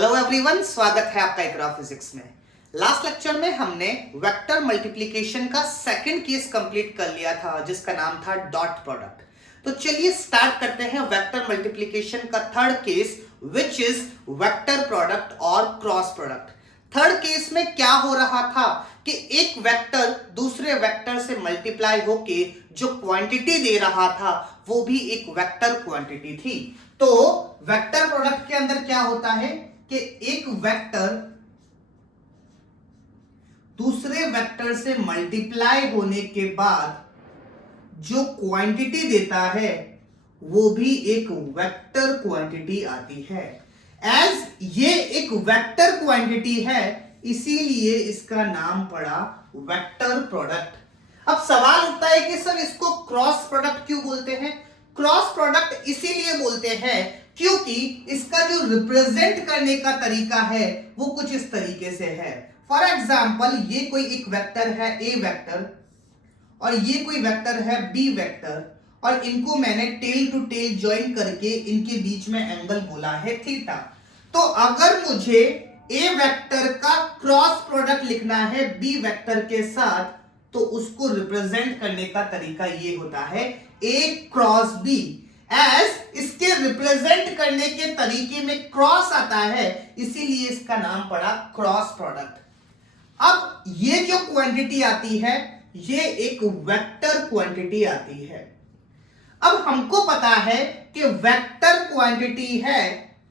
Hello everyone, स्वागत है आपका इकरा फिजिक्स में। लास्ट लेक्चर में हमने वेक्टर मल्टीप्लिकेशन का सेकंड केस कंप्लीट कर लिया था जिसका नाम था डॉट प्रोडक्ट। तो चलिए स्टार्ट करते हैं वेक्टर मल्टीप्लिकेशन का third case which is vector product और क्रॉस प्रोडक्ट। थर्ड केस में क्या हो रहा था कि एक वेक्टर दूसरे वेक्टर से मल्टीप्लाई होके जो क्वांटिटी दे रहा था वो भी एक वेक्टर क्वांटिटी थी। तो वेक्टर प्रोडक्ट के अंदर क्या होता है कि एक वेक्टर दूसरे वेक्टर से मल्टीप्लाई होने के बाद जो क्वांटिटी देता है वो भी एक वेक्टर क्वांटिटी आती है। एज ये एक वेक्टर क्वांटिटी है इसीलिए इसका नाम पड़ा वेक्टर प्रोडक्ट। अब सवाल उठता है कि सर इसको क्रॉस प्रोडक्ट क्यों बोलते हैं? क्रॉस प्रोडक्ट इसीलिए बोलते हैं क्योंकि इसका जो रिप्रेजेंट करने का तरीका है वो कुछ इस तरीके से है। फॉर एग्जाम्पल ये कोई एक वेक्टर है ए वेक्टर और ये कोई वेक्टर है बी वेक्टर और इनको मैंने टेल टू टेल ज्वाइन करके इनके बीच में एंगल बोला है थीटा। तो अगर मुझे ए वेक्टर का क्रॉस प्रोडक्ट लिखना है बी वेक्टर के साथ तो उसको रिप्रेजेंट करने का तरीका ये होता है ए क्रॉस बी। एज इसके रिप्रेजेंट करने के तरीके में क्रॉस आता है इसीलिए इसका नाम पड़ा क्रॉस प्रोडक्ट। अब ये जो क्वांटिटी आती है ये एक वेक्टर क्वांटिटी आती है। अब हमको पता है कि वेक्टर क्वांटिटी है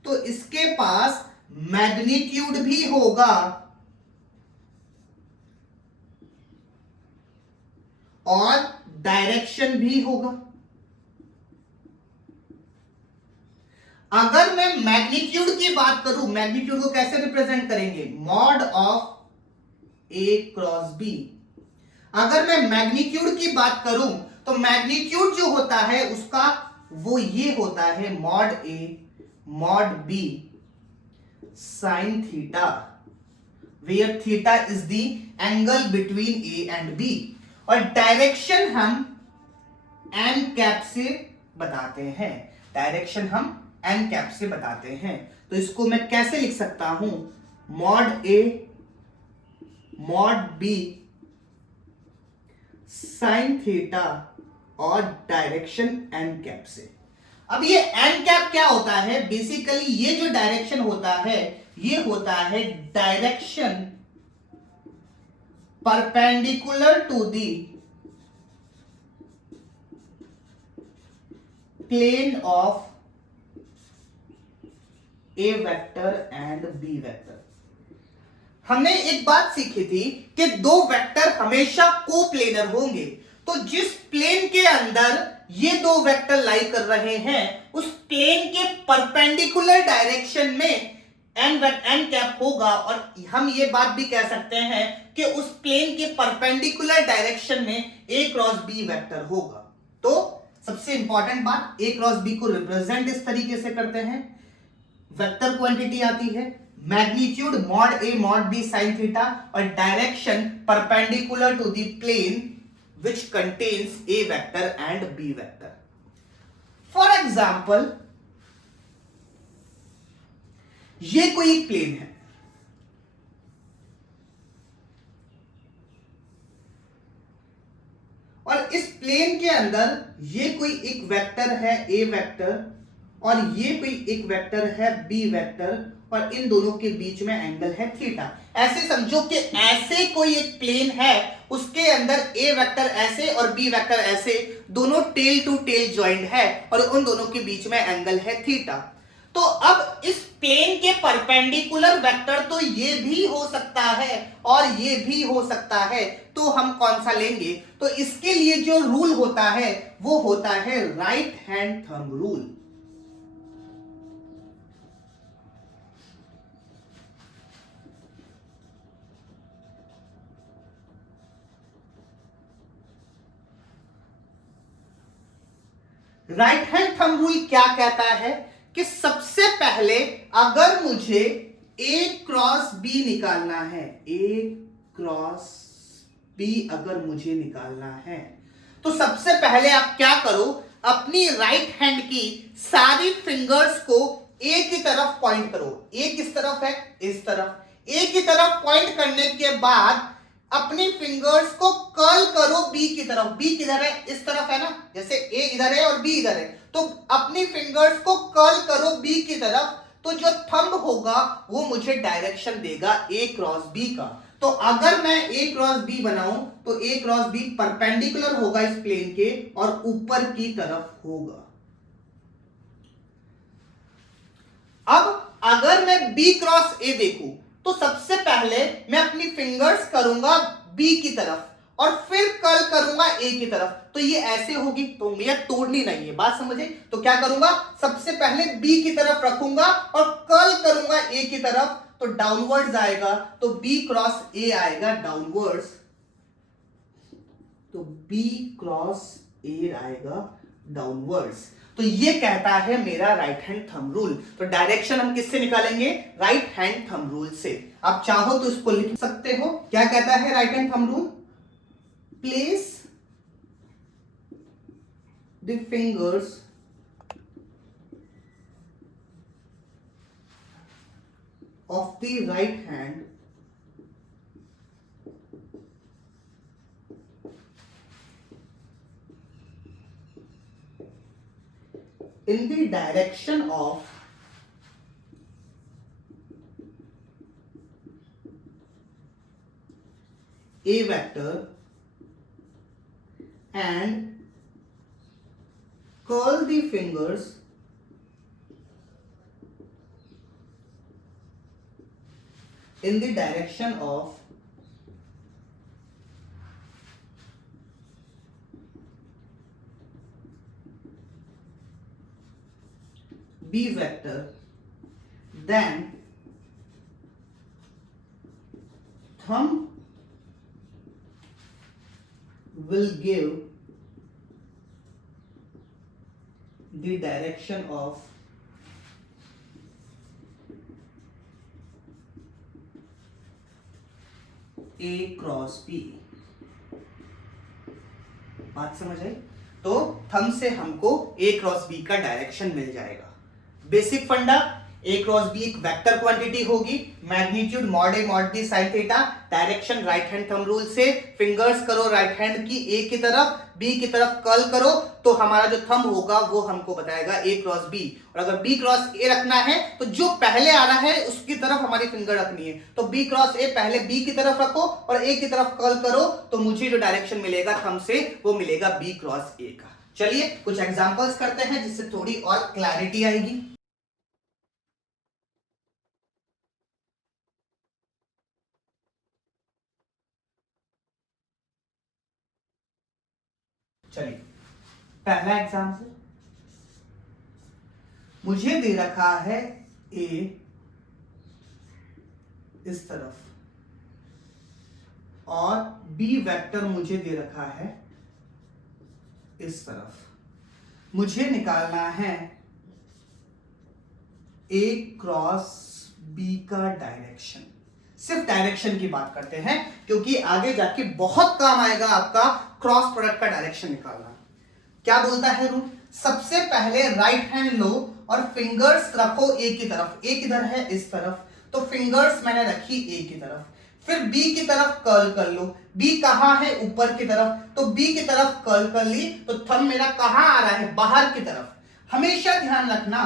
तो इसके पास मैग्नीट्यूड भी होगा और डायरेक्शन भी होगा। अगर मैं मैग्नीट्यूड की बात करूं, मैग्नीट्यूड को कैसे रिप्रेजेंट करेंगे? Mod of A cross B. अगर मैं मैग्नीट्यूड की बात करूं तो मैग्नीट्यूड जो होता है उसका वो ये होता है mod A mod B sine theta, where theta is the angle between A and B. और डायरेक्शन हम एन कैप से बताते हैं, डायरेक्शन हम एन कैप से बताते हैं। तो इसको मैं कैसे लिख सकता हूं? Mod A mod B sine theta और डायरेक्शन एन कैप से। अब ये एन कैप क्या होता है? बेसिकली ये जो डायरेक्शन होता है ये होता है direction perpendicular to the plane of A vector and B vector. हमने एक बात सीखी थी कि दो वेक्टर हमेशा कोप्लेनर होंगे। तो जिस प्लेन के अंदर ये दो वेक्टर लाई कर रहे हैं उस प्लेन के परपेंडिकुलर डायरेक्शन में एन कैप होगा और हम ये बात भी कह सकते हैं कि उस प्लेन के परपेंडिकुलर डायरेक्शन में ए क्रॉस बी वेक्टर होगा। तो सबसे इंपॉर्टेंट बात, ए क्रॉस बी को रिप्रेजेंट इस तरीके से करते हैं। वेक्टर क्वांटिटी आती है magnitude mod A mod B sine theta और direction perpendicular to the plane which contains a vector and b vector. For example, ये कोई एक प्लेन है और इस प्लेन के अंदर ये कोई एक वेक्टर है a वेक्टर और ये कोई एक वेक्टर है b वेक्टर और इन दोनों के बीच में एंगल है थीटा। ऐसे समझो कि ऐसे कोई एक प्लेन है उसके अंदर ए वेक्टर ऐसे और बी वेक्टर ऐसे, दोनों टेल टू टेल जॉइंट है और उन दोनों के बीच में एंगल है थीटा। तो अब इस प्लेन के परपेंडिकुलर वेक्टर तो ये भी हो सकता है और ये भी हो सकता है, तो हम कौन सा लेंगे? तो इसके लिए जो रूल होता है वो होता है right hand thumb rule. Right hand thumb rule क्या कहता है कि सबसे पहले अगर मुझे ए क्रॉस बी निकालना है, ए क्रॉस बी अगर मुझे निकालना है तो सबसे पहले आप क्या करो, अपनी राइट हैंड की सारी फिंगर्स को ए की तरफ पॉइंट करो। ए किस तरफ है? इस तरफ। ए की तरफ पॉइंट करने के बाद अपनी फिंगर्स को कर्ल करो बी की तरफ। बी किधर है? इस तरफ है ना, जैसे ए इधर है और बी इधर है, तो अपनी फिंगर्स को कर्ल करो बी की तरफ। तो जो थंब होगा वो मुझे डायरेक्शन देगा ए क्रॉस बी का। तो अगर मैं ए क्रॉस बी बनाऊं तो ए क्रॉस बी परपेंडिकुलर होगा इस प्लेन के और ऊपर की तरफ होगा। अब अगर मैं बी क्रॉस ए देखूं तो सबसे पहले मैं अपनी फिंगर्स करूंगा बी की तरफ और फिर कर्ल करूंगा ए की तरफ। तो ये ऐसे होगी, तो मुझे तोड़नी नहीं है, बात समझे? तो क्या करूंगा, सबसे पहले बी की तरफ रखूंगा और कर्ल करूंगा ए की तरफ, तो डाउनवर्ड्स आएगा, तो बी क्रॉस ए आएगा डाउनवर्ड्स। तो बी क्रॉस ए आएगा डाउनवर्ड्स। तो ये कहता है मेरा राइट हैंड थंब रूल। तो डायरेक्शन हम किससे निकालेंगे? राइट हैंड थंब रूल से। आप चाहो तो इसको लिख सकते हो। क्या कहता है right hand thumb rule? Place the fingers of the right hand in the direction of a vector and curl the fingers in the direction of B vector, then thumb will give the direction of A cross B। बात समझ आई? तो thumb से हमको A cross B का direction मिल जाएगा। Basic फंडा, ए क्रॉस बी एक वेक्टर क्वांटिटी होगी, magnitude mod A mod B sine theta, direction right hand thumb rule से, फिंगर्स करो राइट हैंड की ए की तरफ, बी की तरफ कर्ल करो, तो हमारा जो थंब होगा वो हमको बताएगा ए क्रॉस बी। और अगर बी क्रॉस ए रखना है तो जो पहले आ रहा है उसकी तरफ हमारी फिंगर रखनी है। तो बी क्रॉस ए पहले बी की तरफ रखो और ए की तरफ कर्ल करो, तो मुझे जो डायरेक्शन मिलेगा थंब से वो मिलेगा बी क्रॉस ए का। चलिए कुछ एग्जांपल्स करते हैं जिससे थोड़ी और क्लैरिटी आएगी। चलिए पहला एग्जांपल, मुझे दे रखा है ए इस तरफ और बी वेक्टर मुझे दे रखा है इस तरफ। मुझे निकालना है ए क्रॉस बी का डायरेक्शन। सिर्फ डायरेक्शन की बात करते हैं क्योंकि आगे जाके बहुत काम आएगा आपका क्रॉस प्रोडक्ट का डायरेक्शन निकालना। क्या बोलता है रूल? सबसे पहले राइट हैंड लो और फिंगर्स रखो ए की तरफ। ए किधर है? इस तरफ। तो फिंगर्स मैंने रखी ए की तरफ, फिर बी की तरफ कर्ल कर लो। बी कहां है? ऊपर की तरफ, तो बी की तरफ कर्ल कर ली, तो थंब मेरा कहां आ रहा है? बाहर की तरफ। हमेशा ध्यान रखना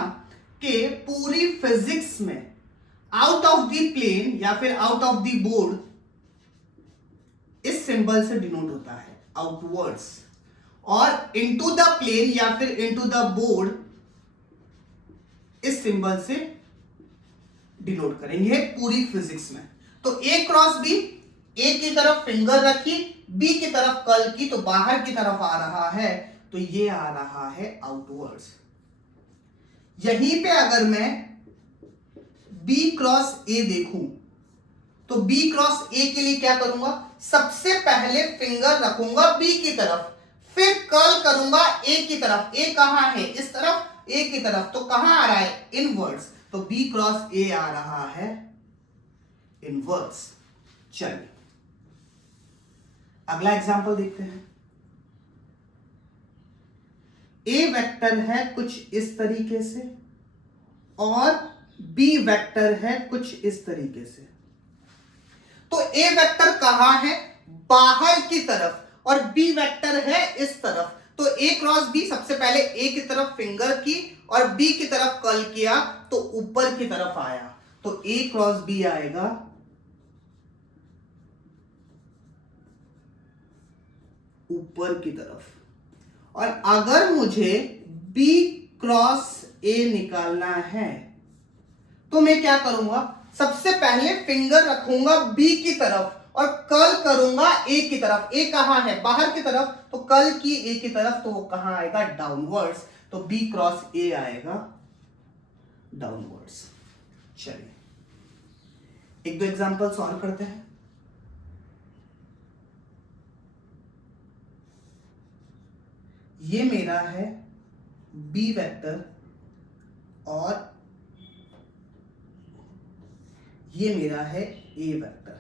कि पूरी फिजिक्स में आउट ऑफ द प्लेन या फिर आउट ऑफ द बोर्ड इस सिंबल से डिनोट होता है आउटवर्ड्स, और इनटू द प्लेन या फिर इनटू द बोर्ड इस सिंबल से डिनोट करेंगे पूरी फिजिक्स में। तो ए क्रॉस बी, ए की तरफ फिंगर रखी, बी की तरफ कर्ल की, तो बाहर की तरफ आ रहा है, तो ये आ रहा है आउटवर्ड्स। यहीं पे अगर मैं बी क्रॉस ए देखूं तो बी क्रॉस ए के लिए क्या करूंगा? सबसे पहले फिंगर रखूंगा बी की तरफ, फिर कर्ल करूंगा ए की तरफ। ए कहां है? इस तरफ, ए की तरफ, तो कहां आ रहा है? इनवर्ड्स। तो बी क्रॉस ए आ रहा है इनवर्ड्स। चलिए अगला एग्जांपल देखते हैं। ए वेक्टर है कुछ इस तरीके से और बी वेक्टर है कुछ इस तरीके से। तो ए वेक्टर कहां है? बाहर की तरफ, और बी वेक्टर है इस तरफ। तो ए क्रॉस बी, सबसे पहले ए की तरफ फिंगर की और बी की तरफ कर्ल किया तो ऊपर की तरफ आया, तो ए क्रॉस बी आएगा ऊपर की तरफ। और अगर मुझे B क्रॉस A निकालना है तो मैं क्या करूंगा? सबसे पहले फिंगर रखूंगा B की तरफ और कर्ल करूंगा A की तरफ। A कहां है? बाहर की तरफ, तो कर्ल की A की तरफ, तो वो कहां आएगा? डाउनवर्ड्स। तो B क्रॉस A आएगा डाउनवर्ड्स। चलिए एक दो एग्जांपल सॉल्व करते हैं। ये मेरा है बी वेक्टर और ये मेरा है ए वेक्टर।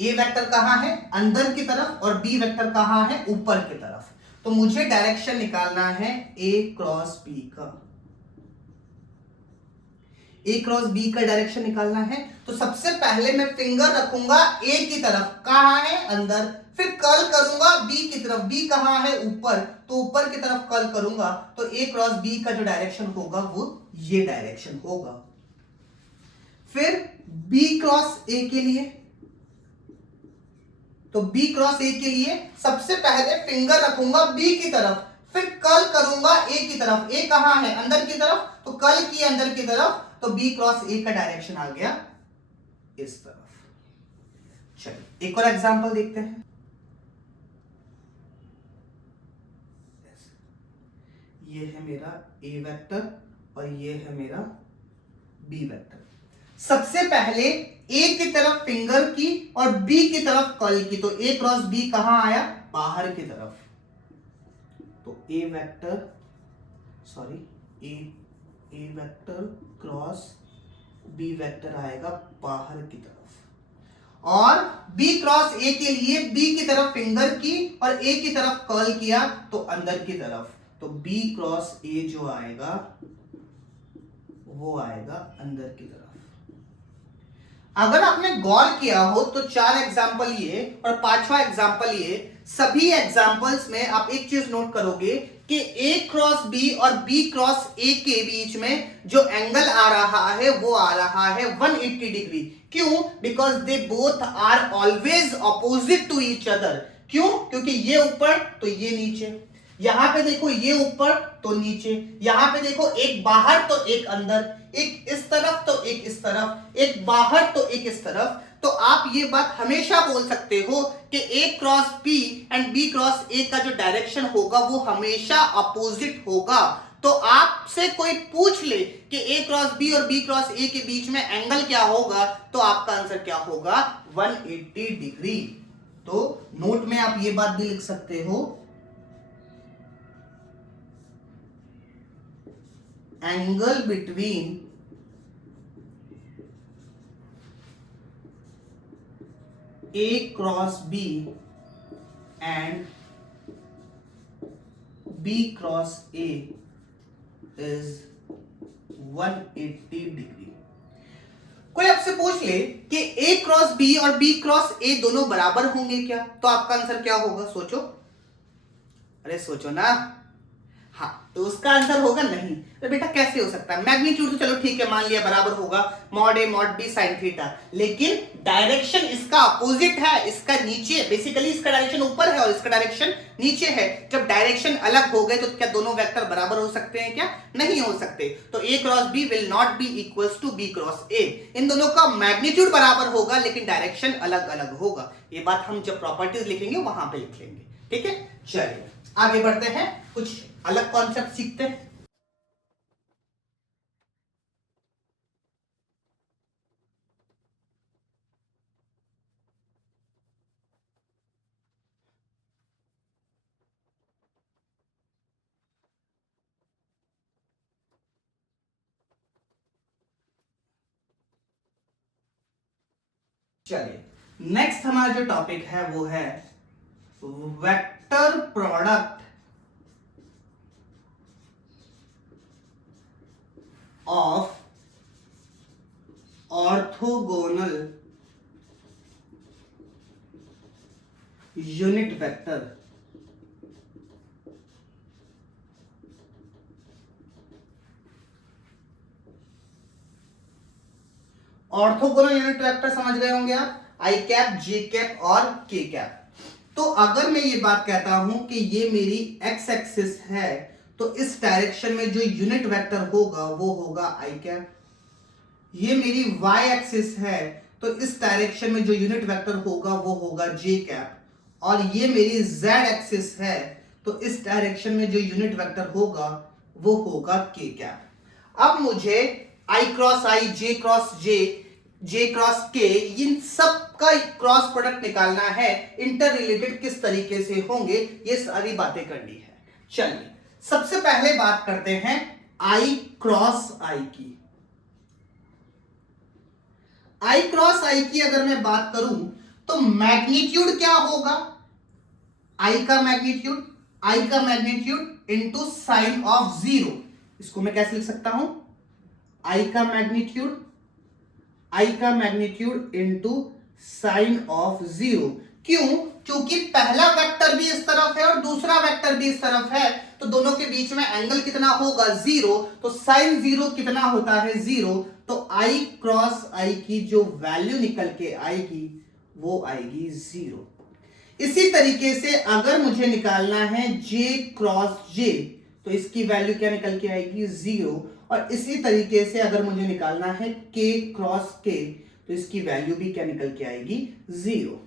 ए वेक्टर कहां है? अंदर की तरफ, और बी वेक्टर कहां है? ऊपर की तरफ। तो मुझे डायरेक्शन निकालना है ए क्रॉस बी का। ए क्रॉस बी का डायरेक्शन निकालना है तो सबसे पहले मैं फिंगर रखूंगा ए की तरफ, कहां है? अंदर। फिर कर्ल करूंगा बी की तरफ, बी कहां है? ऊपर, तो ऊपर की तरफ कर्ल करूंगा तो ए क्रॉस बी का जो डायरेक्शन होगा वो ये डायरेक्शन होगा। फिर बी क्रॉस ए के लिए, तो बी क्रॉस ए के लिए सबसे पहले फिंगर रखूंगा बी की तरफ, फिर कर्ल करूंगा ए की तरफ। ए कहां है? अंदर की तरफ, तो कर्ल की अंदर की तरफ, तो बी क्रॉस ए का डायरेक्शन आ गया इस तरफ। चलिए एक और एग्जांपल देखते हैं। ये है मेरा ए वेक्टर और ये है मेरा बी वेक्टर। सबसे पहले ए की तरफ फिंगर की और बी की तरफ कर्ल की, तो ए क्रॉस बी कहां आया? बाहर की तरफ। तो ए वेक्टर, सॉरी, ए वेक्टर क्रॉस बी वेक्टर आएगा बाहर की तरफ। और बी क्रॉस ए के लिए बी की तरफ फिंगर की और ए की तरफ कर्ल किया तो अंदर की तरफ, तो बी क्रॉस ए जो आएगा वो आएगा अंदर की तरफ। अगर आपने गौर किया हो तो 4 एग्जाम्पल ये और 5वां एग्जाम्पल ये, सभी एग्जाम्पल्स में आप एक चीज नोट करोगे कि ए क्रॉस बी और बी क्रॉस ए के बीच में जो एंगल आ रहा है वो आ रहा है 180 डिग्री। क्यों? Because they both are always opposite to each other. क्यों? क्योंकि ये ऊपर तो ये नीचे, यहां पे देखो ये ऊपर तो नीचे, यहां पे देखो एक बाहर तो एक अंदर, एक इस तरफ तो एक इस तरफ, एक बाहर तो एक इस तरफ। तो आप ये बात हमेशा बोल सकते हो कि A cross B and B cross A का जो डायरेक्शन होगा वो हमेशा अपोजिट होगा। तो आपसे कोई पूछ ले कि ए क्रॉस बी और बी क्रॉस ए के बीच में एंगल क्या होगा, तो आपका आंसर क्या होगा? 180 डिग्री। तो नोट में आप ये बात भी लिख सकते हो, angle between A cross B and B cross A is 180 degree. कोई आपसे पूछ ले कि A क्रॉस B और B क्रॉस A दोनों बराबर होंगे क्या, तो आपका आंसर क्या होगा? सोचो, अरे सोचो ना। हाँ, तो उसका आंसर होगा नहीं। तो बेटा कैसे हो सकता है? मैग्नीट्यूड तो चलो ठीक है, मान लिया बराबर होगा, mod A mod B sine theta, लेकिन डायरेक्शन इसका अपोजिट है, इसका नीचे, बेसिकली इसका डायरेक्शन ऊपर है और इसका डायरेक्शन नीचे है। जब डायरेक्शन अलग हो गए तो क्या दोनों वेक्टर बराबर हो सकते हैं क्या? नहीं हो सकते। तो A cross B will not be equals to B cross A. इन दोनों का मैग्नीट्यूड बराबर होगा लेकिन डायरेक्शन अलग अलग होगा। ये बात हम जब प्रॉपर्टीज लिखेंगे वहां पे लिख लेंगे। ठीक है, चलिए आगे बढ़ते हैं, कुछ अलग कॉन्सेप्ट सीखते हैं। चलिए नेक्स्ट हमारा जो टॉपिक है वो है vector product of orthogonal unit vector. Orthogonal unit vector समझ गए होंगे आप, आई कैप, जे कैप और के कैप। तो अगर मैं ये बात कहता हूं कि ये मेरी एक्स एक्सिस है, तो इस डायरेक्शन में जो यूनिट वेक्टर होगा वो होगा आई कैप। ये मेरी वाई एक्सिस है, तो इस डायरेक्शन में जो यूनिट वेक्टर होगा वो होगा जे कैप। और ये मेरी जेड एक्सिस है, तो इस डायरेक्शन में जो यूनिट वेक्टर होगा वो होगा के कैप। अब मुझे आई क्रॉस आई, जे क्रॉस जे, जे क्रॉस के, इन सब का क्रॉस प्रोडक्ट निकालना है, इंटर रिलेटेड किस तरीके से होंगे, ये सारी बातें करनी है। चलिए सबसे पहले बात करते हैं आई क्रॉस आई की। आई क्रॉस आई की अगर मैं बात करूं तो मैग्नीट्यूड क्या होगा, आई का magnitude into sine of zero. इसको मैं कैसे लिख सकता हूं, आई का magnitude into sine of zero. क्यों? क्योंकि पहला वेक्टर भी इस तरफ है और दूसरा वेक्टर भी इस तरफ है, तो दोनों के बीच में एंगल कितना होगा, जीरो। तो साइन जीरो कितना होता है, जीरो। तो आई क्रॉस आई की जो वैल्यू निकल के आएगी वो आएगी जीरो। इसी तरीके से अगर मुझे निकालना है जे क्रॉस जे, तो इसकी वैल्यू क्या निकल के आएगी, जीरो। और इसी तरीके से अगर मुझे निकालना है के क्रॉस के, तो इसकी वैल्यू भी क्या निकल के आएगी, जीरो।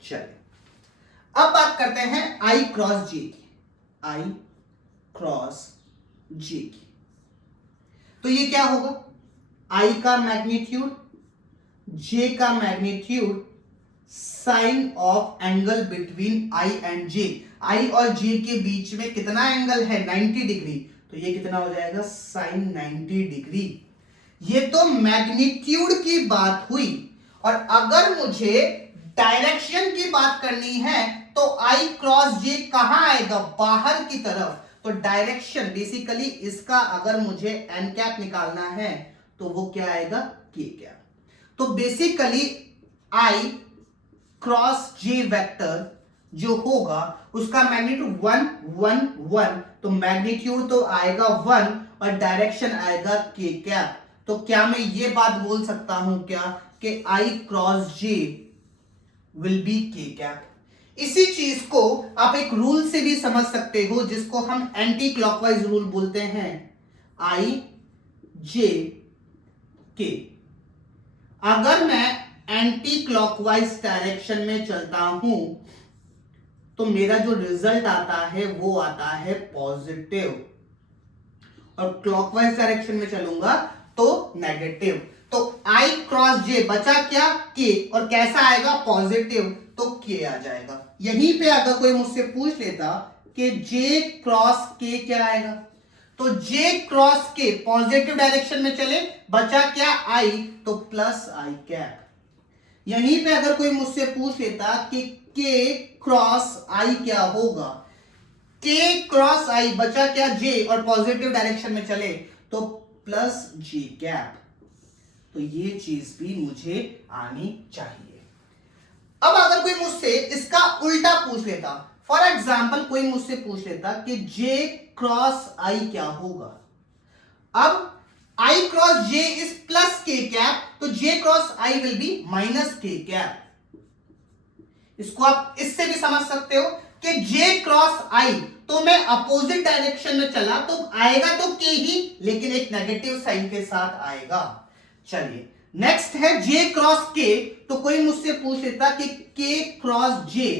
चलिए अब बात करते हैं आई क्रॉस जे की, आई क्रॉस जे की। तो ये क्या होगा, आई का मैग्नीट्यूड, जे का magnitude, sine of angle between I and J. I और जे के बीच में कितना एंगल है, 90 डिग्री। तो ये कितना हो जाएगा, साइन 90 डिग्री। ये तो मैग्नीट्यूड की बात हुई। और अगर मुझे डायरेक्शन की बात करनी है तो आई क्रॉस जे कहां आएगा, बाहर की तरफ। तो डायरेक्शन बेसिकली इसका अगर मुझे एन कैप निकालना है तो वो क्या आएगा, के कैप। तो basically I cross J vector जो होगा उसका मैग्नीट्यूड 1 1 1, तो मैग्नीट्यूड तो आएगा 1 और डायरेक्शन आएगा के कैप। तो क्या मैं ये बात बोल सकता हूं क्या कि आई क्रॉस जे विल बी के कैप। इसी चीज को आप एक रूल से भी समझ सकते हो जिसको हम एंटी क्लॉकवाइज रूल बोलते हैं, आई जे के। अगर मैं एंटी क्लॉकवाइज डायरेक्शन में चलता हूं तो मेरा जो रिजल्ट आता है वो आता है पॉजिटिव, और क्लॉकवाइज डायरेक्शन में चलूंगा तो नेगेटिव। तो आई क्रॉस जे बचा क्या, के, और कैसा आएगा, पॉजिटिव, तो के आ जाएगा। यहीं पे अगर कोई मुझसे पूछ लेता कि जे क्रॉस के क्या आएगा, तो जे क्रॉस के पॉजिटिव डायरेक्शन में चले, बचा क्या, आई, तो प्लस आई कैप। यहीं पे अगर कोई मुझसे पूछ लेता कि के क्रॉस आई क्या होगा, के क्रॉस आई बचा क्या, जे, और पॉजिटिव डायरेक्शन में चले तो प्लस जे कैप। तो ये चीज भी मुझे आनी चाहिए। अब अगर कोई मुझसे इसका उल्टा पूछ लेता, फॉर एग्जाम्पल कोई मुझसे पूछ लेता कि जे क्रॉस आई क्या होगा। अब I cross J is plus K cap, तो J cross I will be minus K cap. इसको आप इससे भी समझ सकते हो कि जे क्रॉस आई, तो मैं अपोजिट डायरेक्शन में चला तो आएगा तो के ही, लेकिन एक नेगेटिव साइन के साथ आएगा। चलिए नेक्स्ट है जे क्रॉस के। तो कोई मुझसे पूछ लेता कि के क्रॉस जे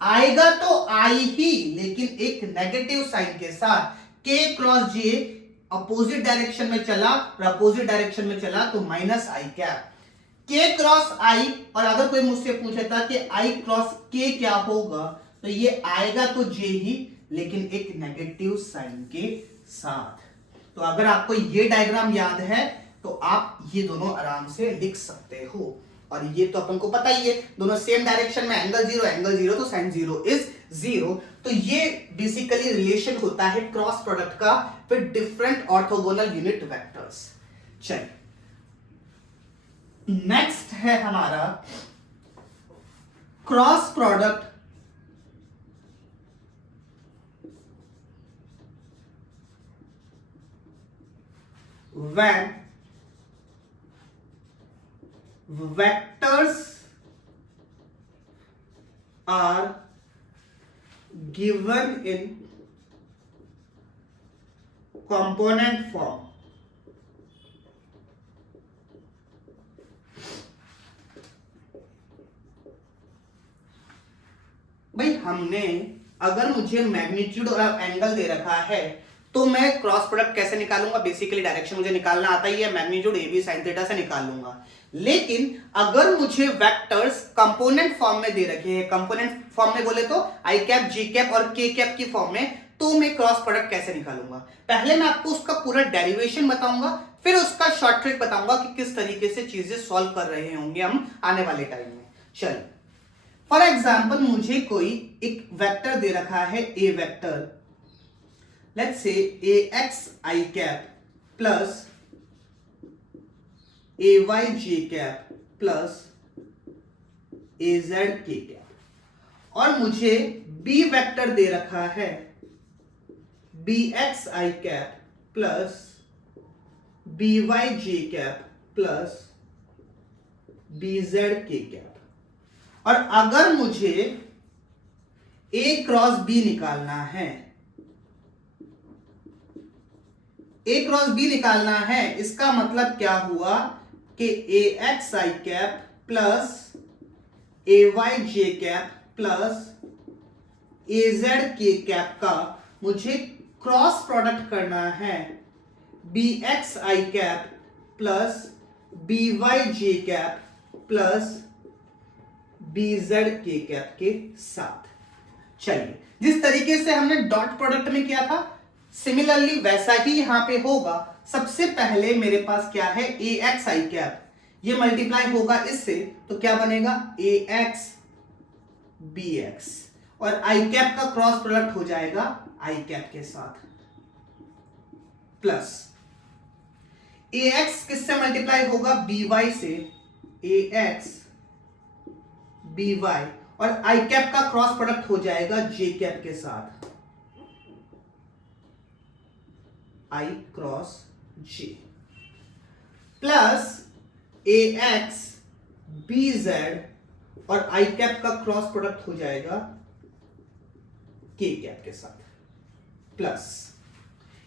आएगा तो आई ही, लेकिन एक नेगेटिव साइन के साथ। के क्रॉस जे अपोजिट डायरेक्शन में चला और अपोजिट डायरेक्शन में चला तो माइनस आई कैप। के क्रॉस आई, और अगर कोई मुझसे पूछता कि आई क्रॉस के क्या होगा, तो ये आएगा तो जे ही, लेकिन एक नेगेटिव साइन के साथ। तो अगर आपको ये डायग्राम याद है तो आप ये दोनों आराम से लिख सकते हो। और ये तो अपन को पता ही है, दोनों सेम डायरेक्शन में, एंगल जीरो तो साइन जीरो इज जीरो। तो ये बेसिकली रिलेशन होता है क्रॉस प्रोडक्ट का with different orthogonal unit vectors. चलिए नेक्स्ट है हमारा cross product when vectors are given in component form। भाई हमने अगर मुझे मैग्नीट्यूड और एंगल दे रखा है तो मैं क्रॉस प्रोडक्ट कैसे निकालूंगा? बेसिकली डायरेक्शन मुझे निकालना आता ही है, magnitude A B sine theta से निकाल लूंगा। लेकिन अगर मुझे वेक्टर्स कंपोनेंट फॉर्म में दे रखे हैं, कंपोनेंट फॉर्म में बोले तो आई कैप, जी कैप और के कैप की फॉर्म में, तो मैं क्रॉस प्रोडक्ट कैसे निकालूंगा? पहले मैं आपको उसका पूरा डेरिवेशन बताऊंगा, फिर उसका शॉर्ट ट्रिक बताऊंगा कि किस तरीके से चीजें सॉल्व कर रहे होंगे हम आने वाले टाइम में। चलिए फॉर एग्जाम्पल मुझे कोई एक वेक्टर दे रखा है, A vector, let's say ax I cap plus ay j cap plus az k cap, और मुझे b वेक्टर दे रखा है bx I cap plus by j cap plus bz k cap, और अगर मुझे a क्रॉस b निकालना है, ए cross B निकालना है, इसका मतलब क्या हुआ कि ए एक्स आई कैप प्लस ए वाई जे कैप प्लस ए जेड के कैप का मुझे क्रॉस प्रोडक्ट करना है बी एक्स आई कैप प्लस बी वाई जे कैप प्लस बी जेड के कैप के साथ। चलिए जिस तरीके से हमने डॉट प्रोडक्ट में किया था, सिमिलरली वैसा ही यहां पे होगा। सबसे पहले मेरे पास क्या है, ए एक्स आई कैप, ये मल्टीप्लाई होगा इससे, तो क्या बनेगा ए एक्स बी एक्स, और आई कैप का क्रॉस प्रोडक्ट हो जाएगा आई कैप के साथ, प्लस ए एक्स किससे मल्टीप्लाई होगा, बी वाई से, ए एक्स बी वाई, और आई कैप का क्रॉस प्रोडक्ट हो जाएगा जे कैप के साथ, आई क्रॉस जे, प्लस ए एक्स बी जेड, और आई कैप का क्रॉस प्रोडक्ट हो जाएगा के कैप के साथ, प्लस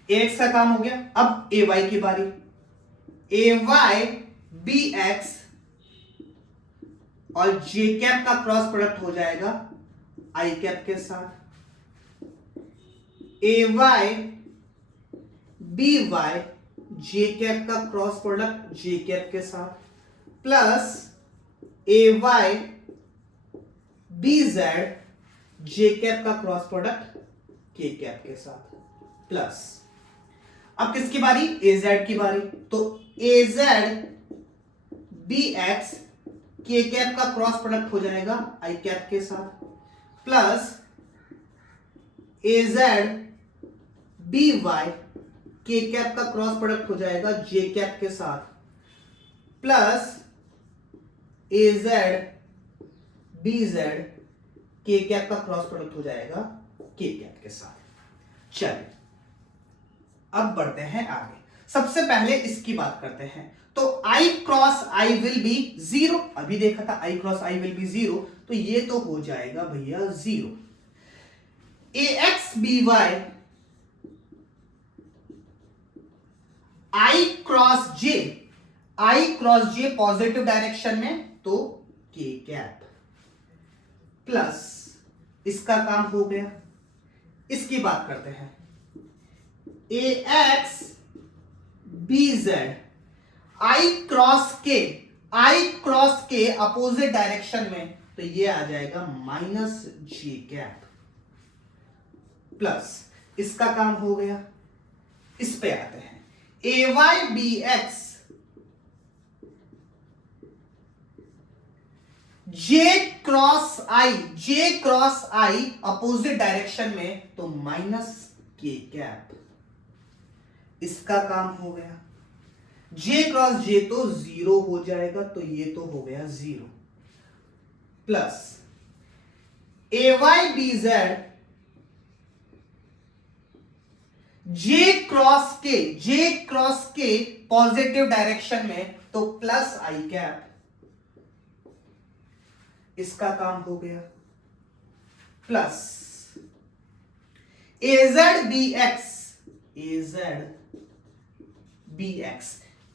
ए एक्स का काम हो गया। अब ए वाई की बारी, ए वाई बी एक्स और जे कैप का क्रॉस प्रोडक्ट हो जाएगा आई कैप के साथ, ए वाई बी वाई जे कैप का क्रॉस प्रोडक्ट जे कैप के साथ, प्लस ए Y B Z J cap का क्रॉस प्रोडक्ट के कैप के साथ, प्लस अब किसकी बारी, ए जेड की बारी, तो ए जेड बी एक्स के कैप का क्रॉस प्रोडक्ट हो जाएगा आई कैप के साथ, प्लस ए जेड बी वाई के कैप का क्रॉस प्रोडक्ट हो जाएगा जे कैप के साथ, प्लस ए जेड बी जेड के कैप का क्रॉस प्रोडक्ट हो जाएगा के कैप के साथ। चलिए अब बढ़ते हैं आगे। सबसे पहले इसकी बात करते हैं, तो I cross I will be zero, अभी देखा था I cross I will be zero, तो ये तो हो जाएगा भैया zero. A X B Y I cross J, I cross J positive direction में, तो के कैप, प्लस इसका काम हो गया। इसकी बात करते हैं, A X B Z I cross K opposite direction में, तो ये आ जाएगा माइनस जे कैप, प्लस इसका काम हो गया। इस पे आते हैं, ए वाई बी एक्स जे क्रॉस आई अपोजिट डायरेक्शन में, तो माइनस के कैप, इसका काम हो गया। जे क्रॉस जे तो 0 हो जाएगा, तो ये तो हो गया 0, प्लस ए Y B Z J cross के पॉजिटिव डायरेक्शन में, तो प्लस आई कैप, इसका काम हो गया। प्लस एजेड बी एक्स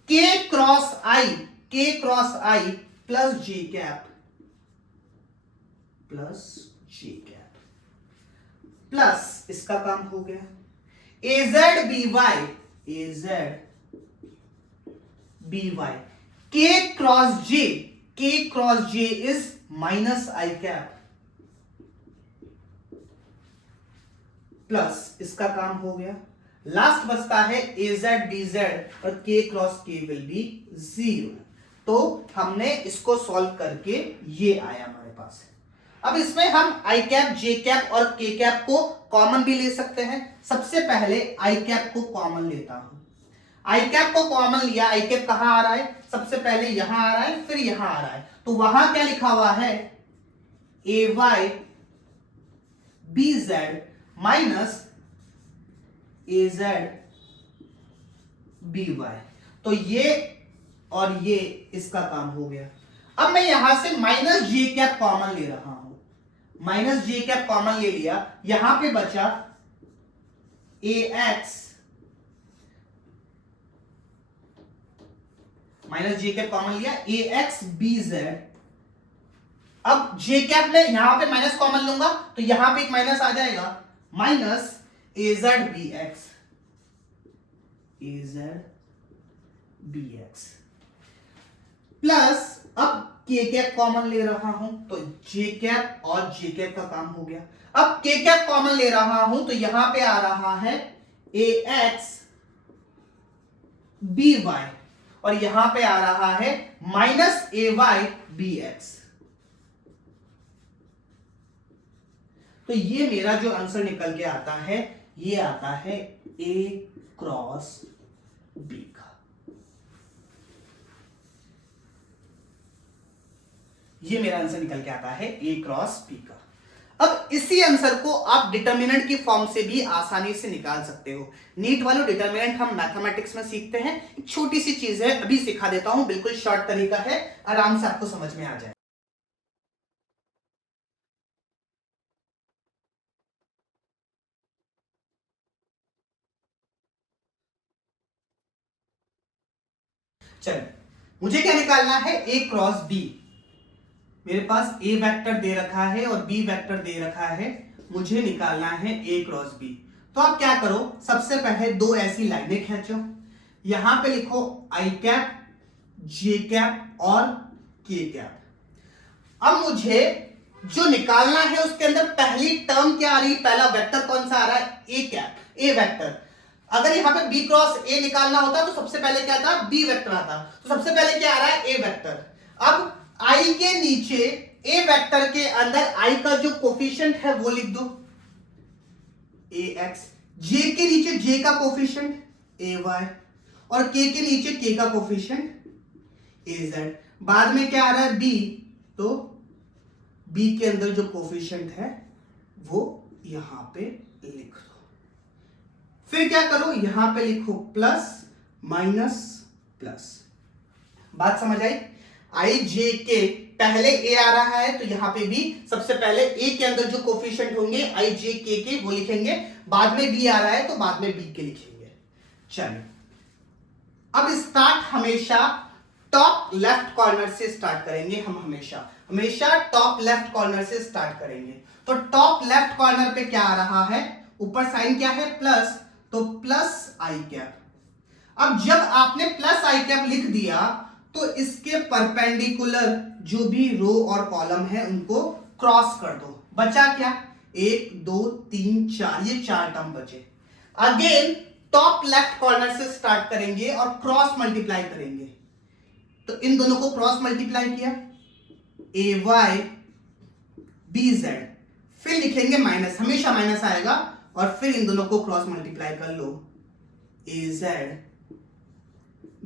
के क्रॉस आई प्लस जे कैप प्लस इसका काम हो गया। एजेड बी वाई के cross J is minus I cap, plus इसका काम हो गया। लास्ट बचता है एजेड बी जेड और के क्रॉस के विल बी 0। तो हमने इसको सॉल्व करके ये आया हमारे पास। अब इसमें हम आई कैप, जे कैप और के कैप को कॉमन भी ले सकते हैं। सबसे पहले आई कैप को कॉमन लेता हूं। आई कैप को कॉमन लिया, आई कैप कहां आ रहा है, सबसे पहले यहां आ रहा है, फिर यहां आ रहा है, तो वहां क्या लिखा हुआ है, ए Y B Z minus A Z B Y, तो ये और ये इसका काम हो गया। अब मैं यहां से माइनस जे कैप कॉमन ले रहा हूं, माइनस जे कैप कॉमन ले लिया, यहां पे बचा ए x, minus J cap common लिया, ए एक्स बी जेड। अब जे कैप में यहां पे माइनस कॉमन लूंगा, तो यहां पे एक माइनस आ जाएगा, minus A Z B X, plus अब के कैप कॉमन ले रहा हूं, तो जे कैप और जे कैप का काम हो गया। अब के कैप कॉमन ले रहा हूं, तो यहां पे आ रहा है ए एक्स बी वाई, और यहां पे आ रहा है minus A Y B x. तो ये मेरा जो आंसर निकल के आता है, ये आता है ए क्रॉस बी का। ये मेरा आंसर निकल के आता है ए क्रॉस बी का। अब इसी आंसर को आप डिटर्मिनेंट की फॉर्म से भी आसानी से निकाल सकते हो। नीट वालों, डिटर्मिनेंट हम मैथमेटिक्स में सीखते हैं, एक छोटी सी चीज है, अभी सिखा देता हूं, बिल्कुल शॉर्ट तरीका है, आराम से आपको समझ में आ जाए। चलिए, मुझे क्या निकालना है, ए क्रॉस बी। मेरे पास ए वेक्टर दे रखा है और बी वेक्टर दे रखा है, मुझे निकालना है ए क्रॉस बी। तो आप क्या करो, सबसे पहले दो ऐसी लाइनें खींचो, यहां पे लिखो आई कैप, जे कैप और के कैप। अब मुझे जो निकालना है उसके अंदर पहली टर्म क्या आ रही है, पहला वेक्टर कौन सा आ रहा है, ए कैप, ए वेक्टर। अगर यहां पे बी क्रॉस ए निकालना होता तो सबसे पहले क्या था, बी वेक्टर आता, तो सबसे पहले क्या आ रहा है, ए वेक्टर। अब आई के नीचे ए वेक्टर के अंदर आई का जो कोफिशिएंट है वो लिख दो, ए एक्स, जे के नीचे जे का कोफिशिएंट ए वाई, और के नीचे के का कोफिशिएंट ए जेड। बाद में क्या आ रहा है, बी, तो बी के अंदर जो कोफिशिएंट है वो यहां पे लिख दो। फिर क्या करो, यहां पे लिखो प्लस माइनस प्लस। बात समझ आई। आई जे के पहले ए आ रहा है, तो यहां पे भी सबसे पहले ए के अंदर जो कोफिशिएंट होंगे आई जे के वो लिखेंगे, बाद में बी आ रहा है तो बाद में बी के लिखेंगे। चलिए, अब स्टार्ट हमेशा टॉप लेफ्ट कॉर्नर से स्टार्ट करेंगे, हम हमेशा टॉप लेफ्ट कॉर्नर से स्टार्ट करेंगे। तो टॉप लेफ्ट कॉर्नर पे क्या आ रहा है, ऊपर साइन क्या है, प्लस, तो प्लस आई कैप। अब जब आपने प्लस आई कैप लिख दिया, तो इसके परपेंडिकुलर जो भी रो और कॉलम है उनको क्रॉस कर दो। बचा क्या, 1 2 3 4, ये 4 टर्म बचे। अगेन टॉप लेफ्ट कॉर्नर से स्टार्ट करेंगे और क्रॉस मल्टीप्लाई करेंगे। तो इन दोनों को क्रॉस मल्टीप्लाई किया, ए वाई बी जेड, फिर लिखेंगे माइनस, हमेशा माइनस आएगा, और फिर इन दोनों को क्रॉस मल्टीप्लाई कर लो, ए जेड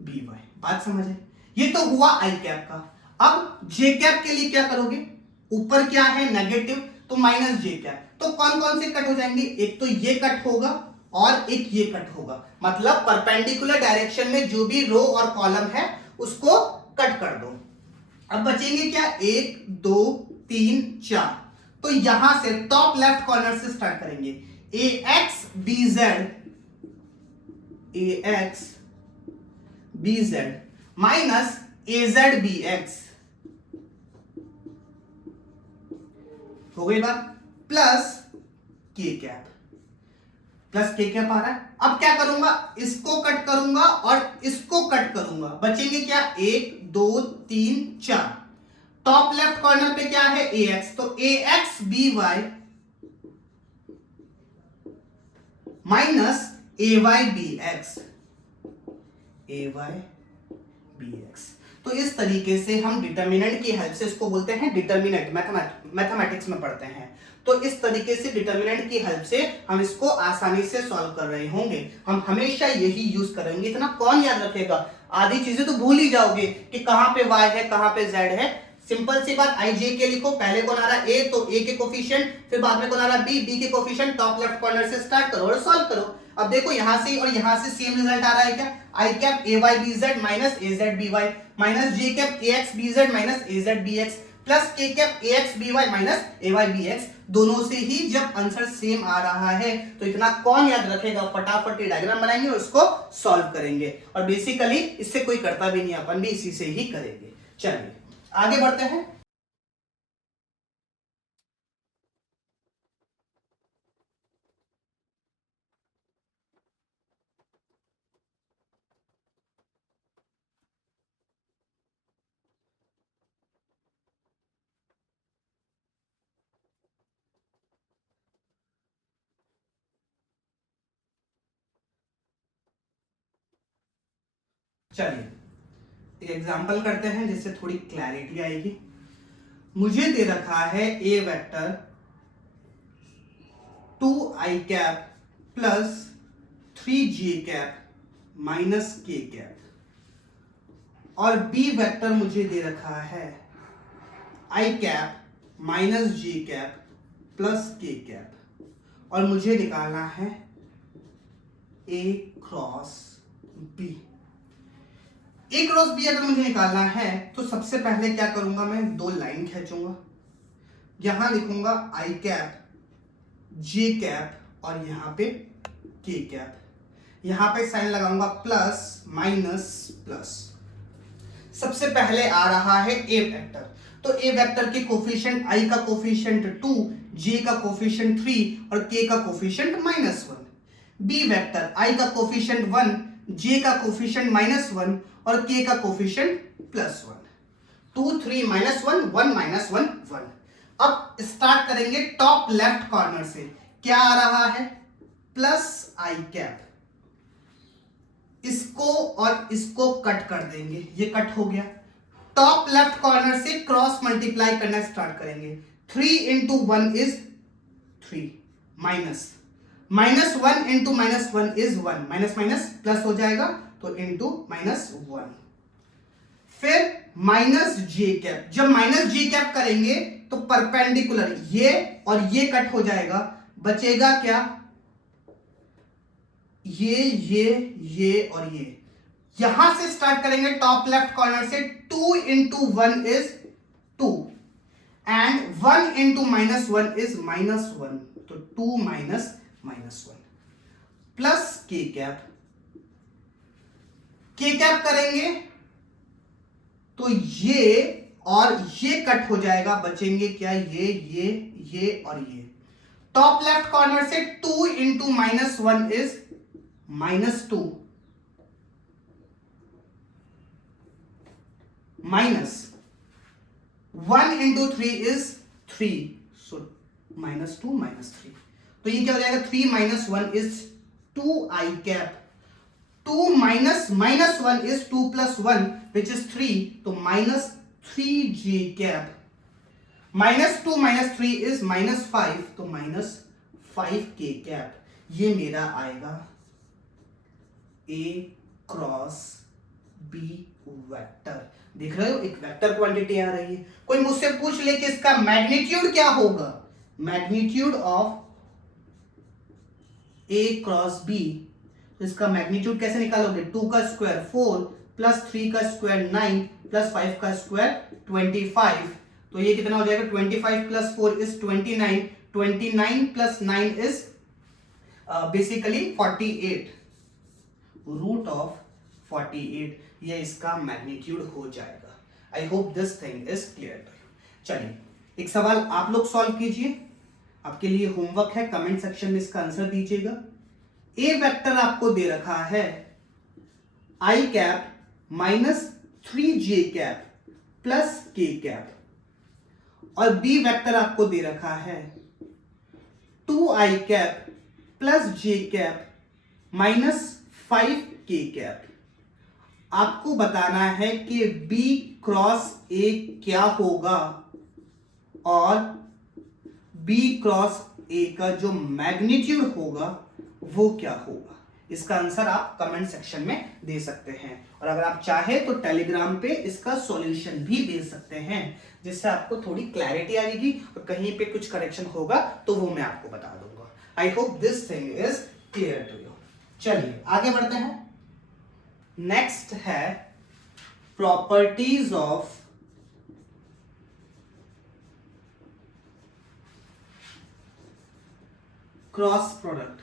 बी वाई। बात समझे? ये तो हुआ आई कैप का। अब जे कैप के लिए क्या करोगे? ऊपर क्या है नेगेटिव, तो माइनस जे कैप। तो कौन कौन से कट हो जाएंगे? एक तो ये कट होगा और एक ये कट होगा, मतलब परपेंडिकुलर डायरेक्शन में जो भी रो और कॉलम है उसको कट कर दो। अब बचेंगे क्या? 1 2 3 4। तो यहां से टॉप लेफ्ट कॉर्नर से स्टार्ट करेंगे, ए X B Z, A X B Z minus A Z B x, हो गई बात, plus K cap, plus K cap आ रहा है। अब क्या करूंगा? इसको कट करूंगा और इसको कट करूंगा, बचेंगे क्या? 1 2 3 4। टॉप लेफ्ट कॉर्नर पे क्या है? ए एक्स, तो ए X B Y minus A Y B x, A Y B x. तो इस तरीके से हम डिटर्मिनेंट की हेल्प से, इसको बोलते हैं डिटर्मिनेंट, मैथमेटिक्स में पढ़ते हैं, तो इस तरीके से डिटर्मिनेंट की हेल्प से हम इसको आसानी से सॉल्व कर रहे होंगे। हम हमेशा यही यूज करेंगे, इतना कौन याद रखेगा? आधी चीजें तो भूल ही जाओगे कि कहां पे y है, कहां पे z है। सिंपल सी बात, आई जे के लिखो, पहले कौन आ रहा है? ए, तो ए के कोफिशिएंट, फिर बाद में कौन आ रहा है? बी, बी के कोफिशिएंट, टॉप लेफ्ट कॉर्नर से स्टार्ट करो और सॉल्व करो। अब देखो यहां से और यहां से सेम रिजल्ट आ रहा है क्या? I cap A Y B Z minus A Z B Y minus J cap A X B Z minus A Z B X plus K cap A X B Y minus A Y B X. दोनों से ही जब answer same आ रहा है तो इतना कौन याद रखेगा? फटाफट डायग्राम बनाएंगे और उसको सॉल्व करेंगे, और बेसिकली इससे कोई करता भी नहीं, अपन भी इसी से ही करेंगे। चलिए आगे बढ़ते हैं। चलिए एक एग्जांपल करते हैं जिससे थोड़ी क्लैरिटी आएगी। मुझे दे रखा है A vector 2i cap plus 3j cap minus k cap, और बी वेक्टर मुझे दे रखा है i cap minus j cap plus k cap, और मुझे निकालना है a cross b। A cross B अगर मुझे निकालना है तो सबसे पहले क्या करूंगा? मैं दो लाइन खींचूंगा, यहां लिखूंगा आई कैप जे कैप और यहां पे के कैप, यहां पे साइन लगाऊंगा प्लस माइनस प्लस। सबसे पहले आ रहा है ए वेक्टर, तो ए वेक्टर के कोफिशिएंट आई का कोफिशिएंट 2, जे का कोफिशिएंट 3 और के का कोफिशिएंट -1। बी वेक्टर आई का कोफिशिएंट 1, जे का कोफिशिएंट -1 और के का कोफिशिएंट +1। 2 3 -1 1 -1 1। अब स्टार्ट करेंगे टॉप लेफ्ट कॉर्नर से, क्या आ रहा है? प्लस आई कैप, इसको और इसको कट कर देंगे, ये कट हो गया। टॉप लेफ्ट कॉर्नर से क्रॉस मल्टीप्लाई करना स्टार्ट करेंगे, 3 into 1 is 3 minus -1 into -1 is 1, minus minus plus हो जाएगा तो इंटू -1। फिर माइनस जे कैप, जब माइनस जे कैप करेंगे तो परपेंडिकुलर ये और ये कट हो जाएगा, बचेगा क्या? ये और ये। यहां से स्टार्ट करेंगे टॉप लेफ्ट कॉर्नर से, 2 into 1 is 2 and 1 into -1 is -1, तो 2 minus -1 प्लस के कैप। के कैप करेंगे तो ये और ये कट हो जाएगा, बचेंगे क्या? ये और ये। टॉप लेफ्ट कॉर्नर से 2 into -1 is -2 minus 1 into 3 is 3, so -2 -3, तो ये क्या हो जाएगा? 3 - 1 is 2i cap, 2 minus -1 is 2 plus 1 which is 3, तो -3j कैप -2 -3 इज -5, तो -5k कैप, ये मेरा आएगा A क्रॉस B वेक्टर। देख रहे हो, एक वेक्टर क्वांटिटी आ रही है। कोई मुझसे पूछ ले कि इसका मैग्नीट्यूड क्या होगा, magnitude of A cross B, तो इसका मैग्नीट्यूड कैसे निकालोगे? 2 का स्क्वायर 4 प्लस 3 का स्क्वायर 9 प्लस 5 का स्क्वायर 25, तो ये कितना हो जाएगा? 25 plus 4 is 29, 29 plus 9 is basically 48, root of 48, ये इसका मैग्नीट्यूड हो जाएगा। I hope this thing is clear. चलिए एक सवाल आप लोग सॉल्व कीजिए, आपके लिए होमवर्क है, कमेंट सेक्शन में इसका आंसर दीजिएगा। ए वेक्टर आपको दे रखा है I cap -3j cap plus k cap, और बी वेक्टर आपको दे रखा है 2i cap plus j cap -5k cap. आपको बताना है कि b क्रॉस a क्या होगा और b क्रॉस a का जो मैग्नीट्यूड होगा वो क्या होगा। इसका आंसर आप कमेंट सेक्शन में दे सकते हैं, और अगर आप चाहे तो टेलीग्राम पे इसका सॉल्यूशन भी दे सकते हैं, जिससे आपको थोड़ी क्लैरिटी आएगी, और कहीं पे कुछ करेक्शन होगा तो वो मैं आपको बता दूंगा। I hope this thing is clear to you. चलिए आगे बढ़ते हैं। नेक्स्ट है प्रॉपर्टीज ऑफ क्रॉस प्रोडक्ट,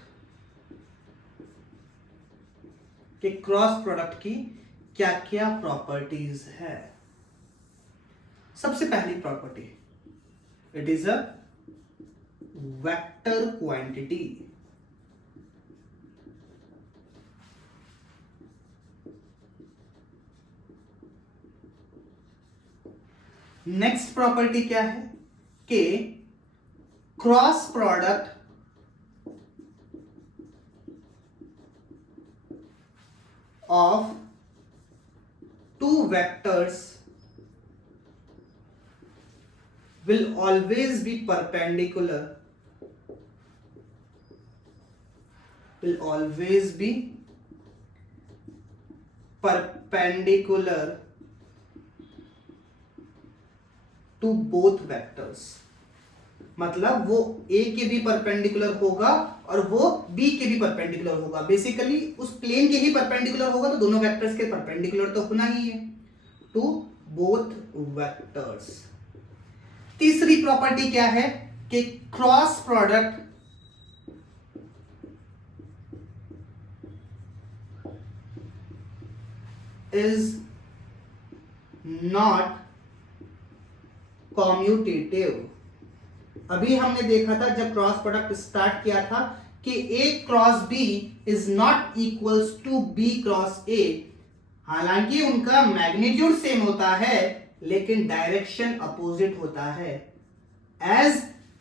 कि क्रॉस प्रोडक्ट की क्या क्या प्रॉपर्टीज है। सबसे पहली property, it is a vector quantity. Next property क्या है कि cross product of two vectors will always be perpendicular, will always be perpendicular to both vectors। मतलब वो A के भी परपेंडिकुलर होगा और वो B के भी परपेंडिकुलर होगा, बेसिकली उस प्लेन के ही परपेंडिकुलर होगा, तो दोनों वेक्टर्स के परपेंडिकुलर तो होना ही है टू बोथ वेक्टर्स। तीसरी प्रॉपर्टी क्या है कि cross product is not commutative. अभी हमने देखा था जब क्रॉस प्रोडक्ट स्टार्ट किया था कि A cross B is not equals to B cross A। हालांकि उनका मैग्नीट्यूड सेम होता है लेकिन डायरेक्शन अपोजिट होता है। As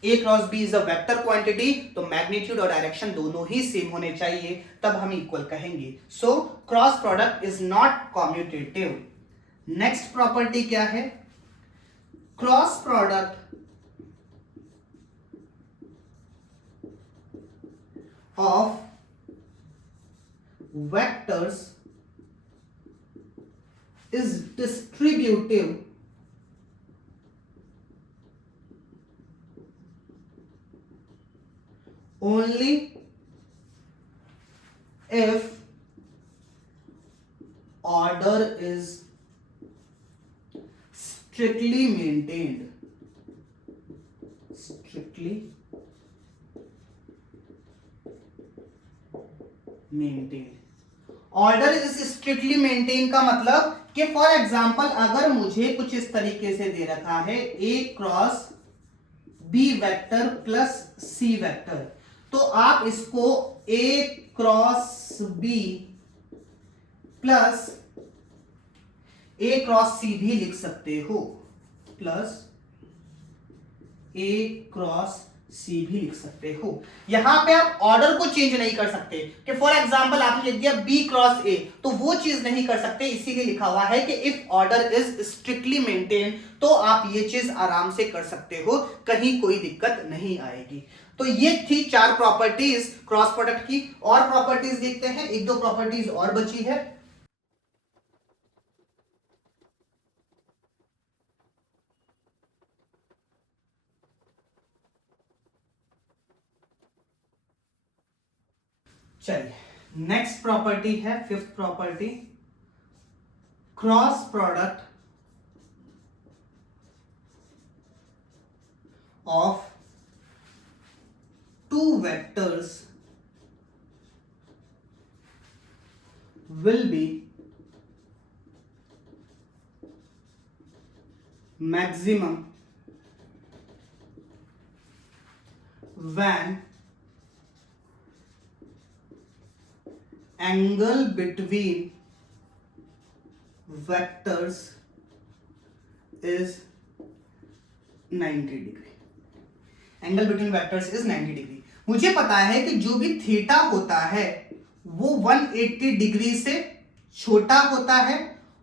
A cross B is a vector quantity, तो मैग्नीट्यूड और डायरेक्शन दोनों ही सेम होने चाहिए, तब हम इक्वल कहेंगे। So cross product is not commutative. Next property क्या है? Cross product of vectors is distributive only if order is strictly maintained, strictly maintain. Order is strictly maintain का मतलब कि फॉर एग्जांपल अगर मुझे कुछ इस तरीके से दे रखा है A cross B vector plus C vector, तो आप इसको A cross B plus A cross C भी लिख सकते हो, प्लस A क्रॉस सी भी लिख सकते हो। यहां पे आप ऑर्डर को चेंज नहीं कर सकते कि फॉर एग्जांपल आपने लिख दिया बी क्रॉस ए, तो वो चीज नहीं कर सकते, इसीलिए लिखा हुआ है कि if order is strictly maintain, तो आप ये चीज आराम से कर सकते हो, कहीं कोई दिक्कत नहीं आएगी। तो ये थी 4 प्रॉपर्टीज क्रॉस प्रोडक्ट की। और प्रॉपर्टीज देखते हैं, एक दो प्रॉपर्टीज और बची है। चलिए नेक्स्ट प्रॉपर्टी है 5th property, cross product of 2 vectors will be maximum when angle between vectors is 90 degree. Angle between vectors is 90 degree. मुझे पता है कि जो भी थीटा होता है वो 180 डिग्री से छोटा होता है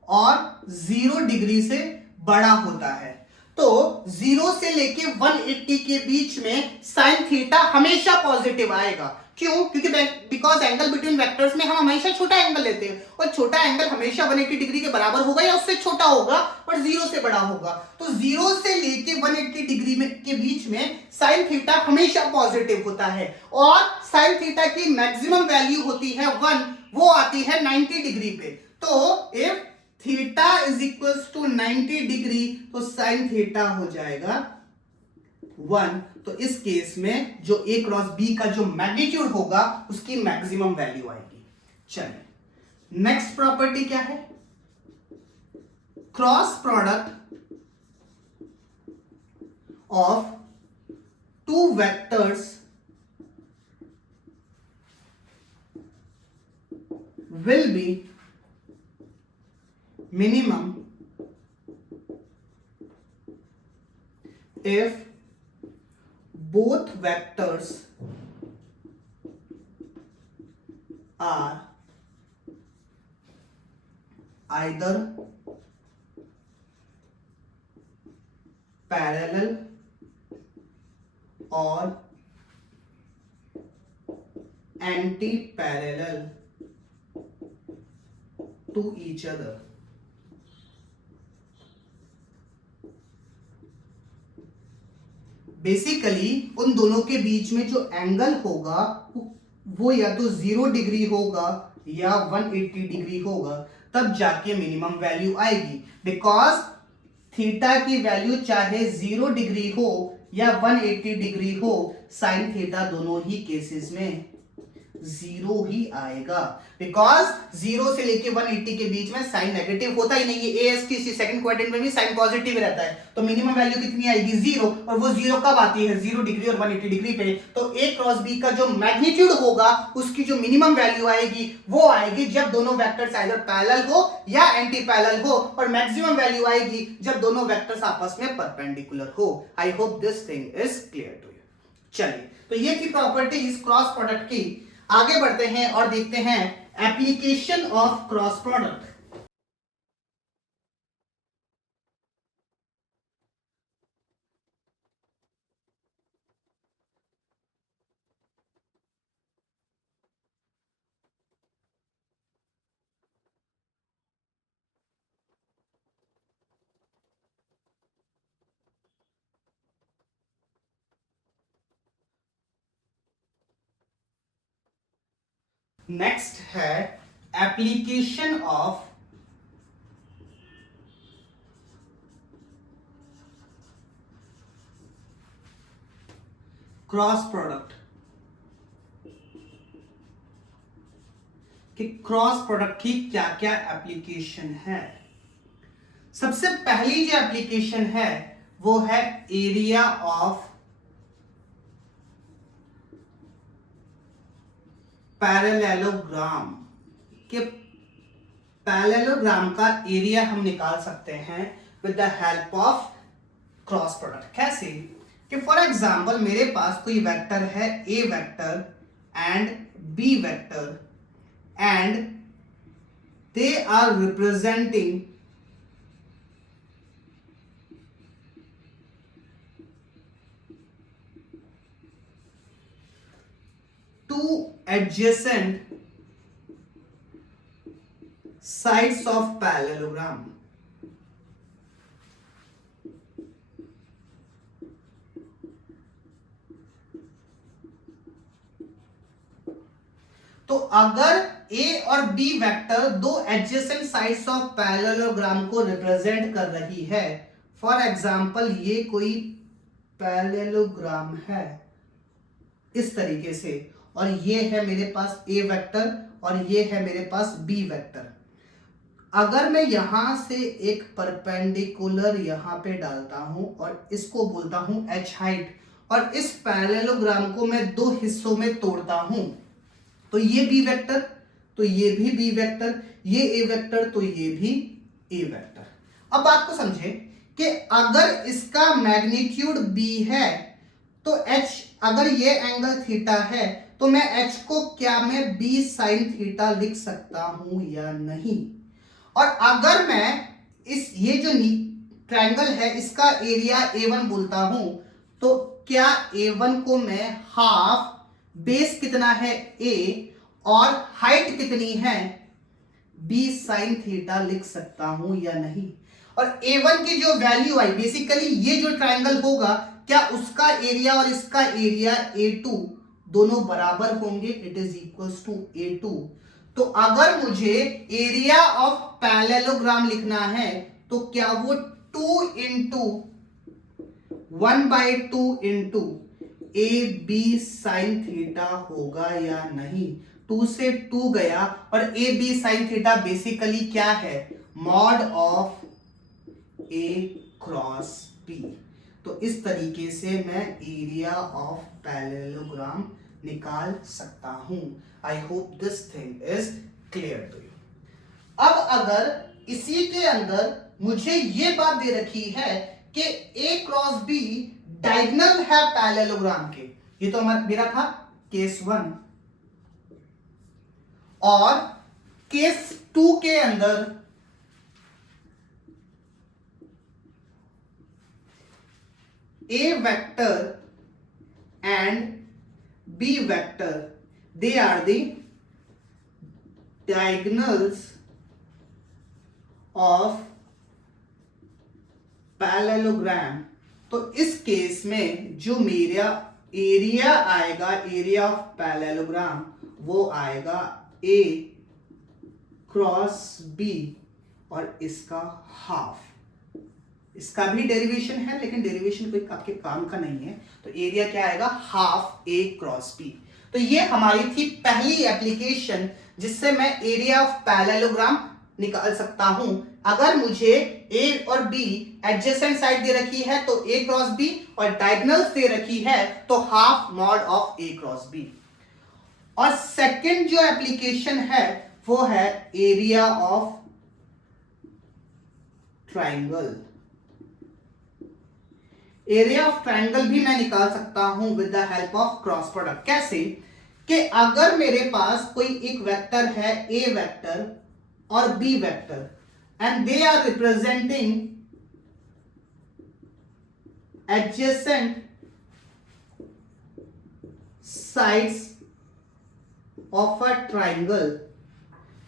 और 0 डिग्री से बड़ा होता है। तो 0 से लेके 180 के बीच में साइन थीटा हमेशा पॉजिटिव आएगा। क्यों? क्योंकि बिकॉज एंगल बिटवीन वेक्टर्स में हम हमेशा छोटा एंगल लेते हैं और छोटा एंगल हमेशा 180 डिग्री के बराबर होगा या उससे छोटा होगा, पर 0 से बड़ा होगा। तो 0 से लेके 180 डिग्री में के बीच में साइन थीटा हमेशा पॉजिटिव होता है और साइन थीटा की मैक्सिमम वैल्यू होती है 1, वो आती है 90 डिग्री पे। तो if theta is equal to 90 degree तो साइन थीटा हो जाएगा 1। तो इस केस में जो a क्रॉस b का जो मैग्नीट्यूड होगा उसकी मैक्सिमम वैल्यू आएगी। चलिए नेक्स्ट प्रॉपर्टी क्या है, cross product of 2 vectors will be minimum if both vectors are either parallel or anti-parallel to each other। Basically उन दोनों के बीच में जो एंगल होगा वो या तो 0 डिग्री होगा या 180 डिग्री होगा, तब जाके मिनिमम वैल्यू आएगी। बिकॉज थीटा की वैल्यू चाहे 0 डिग्री हो या 180 डिग्री हो, साइन थीटा दोनों ही केसेस में 0 ही आएगा। बिकॉज 0 से लेके 180 के बीच में साइन नेगेटिव होता ही नहीं है। ASTC सेकंड क्वाड्रेंट में भी साइन पॉजिटिव रहता है। तो मिनिमम वैल्यू कितनी आएगी? 0। और वो 0 कब आती है? 0 डिग्री और 180 डिग्री पे। तो A क्रॉस B का जो मैग्नीट्यूड होगा उसकी जो मिनिमम वैल्यू आएगी वो आएगी जब दोनों वेक्टर्स आइदर पैरेलल हो या एंटी पैरेलल हो, और मैक्सिमम वैल्यू आएगी जब दोनों वेक्टर्स आपस में परपेंडिकुलर हो। I hope this thing is clear to you. चलिए, तो ये थी प्रॉपर्टीज क्रॉस प्रोडक्ट की। आगे बढ़ते हैं और देखते हैं application of cross product. Next है एप्लीकेशन ऑफ क्रॉस प्रोडक्ट, कि क्रॉस प्रोडक्ट की क्या क्या एप्लीकेशन है। सबसे पहली जो एप्लीकेशन है वो है एरिया ऑफ पैरेललोग्राम, के पैरेललोग्राम का एरिया हम निकाल सकते हैं with the help of cross product. कैसे? कि फॉर एग्जांपल मेरे पास कोई वेक्टर है A vector and B vector and they are representing two adjacent sides of parallelogram. तो अगर ए और बी वेक्टर दो एडजेसेंट साइड्स ऑफ पैरेललोग्राम को रिप्रेजेंट कर रही है, फॉर एग्जांपल ये कोई पैरेललोग्राम है इस तरीके से, और ये है मेरे पास ए वेक्टर और ये है मेरे पास बी वेक्टर। अगर मैं यहां से एक परपेंडिकुलर यहां पे डालता हूं और इसको बोलता हूं एच हाइट, और इस पैरेललोग्राम को मैं दो हिस्सों में तोड़ता हूं, तो ये बी वेक्टर तो ये भी बी वेक्टर, ये ए वेक्टर तो ये भी ए वेक्टर। अब बात को समझे कि अगर इसका मैग्नीट्यूड बी है तो एच, अगर ये एंगल थीटा है तो मैं एच को क्या मैं बी साइन थीटा लिख सकता हूं या नहीं। और अगर मैं इस ये जो ट्रायंगल है इसका एरिया A1 बोलता हूं, तो क्या A1 को मैं हाफ, बेस कितना है A और हाइट कितनी है B साइन थीटा लिख सकता हूं या नहीं। और A1 की जो वैल्यू आई, बेसिकली ये जो ट्रायंगल होगा क्या उसका एरिया और इसका एरिया A2 दोनों बराबर होंगे, it is equals to A2। तो अगर मुझे एरिया ऑफ पैरेललोग्राम लिखना है तो क्या वो 2 into 1/2 into A B sine theta होगा या नहीं। 2 से 2 गया और A B sine theta basically क्या है, mod of A cross B. तो इस तरीके से मैं एरिया ऑफ पैरेललोग्राम निकाल सकता हूं। I hope this thing is clear to you. अब अगर इसी के अंदर मुझे ये बात दे रखी है कि ए क्रॉस बी डायगोनल है पैरेललोग्राम के, ये तो हमारा मेरा था केस 1, और केस 2 के अंदर A vector and B vector, they are the diagonals of parallelogram। तो इस केस में जो मेरा एरिया आएगा, एरिया ऑफ पैरेललोग्राम, वो आएगा A क्रॉस B और इसका हाफ। इसका भी डेरिवेशन है लेकिन डेरिवेशन कोई आपके काम का नहीं है, तो एरिया क्या आएगा, हाफ ए क्रॉस बी। तो ये हमारी थी पहली एप्लीकेशन जिससे मैं एरिया ऑफ पैरेललोग्राम निकाल सकता हूं। अगर मुझे ए और बी एडजेसेंट साइड दे रखी है तो ए क्रॉस बी, और डायगोनल्स दे रखी है तो half mod of A cross B. और सेकंड जो एप्लीकेशन है वो है area of triangle. Area of triangle भी मैं निकाल सकता हूं with the help of cross product. कैसे कि अगर मेरे पास कोई एक वेक्टर है ए वेक्टर और B vector and they are representing adjacent sides of a triangle,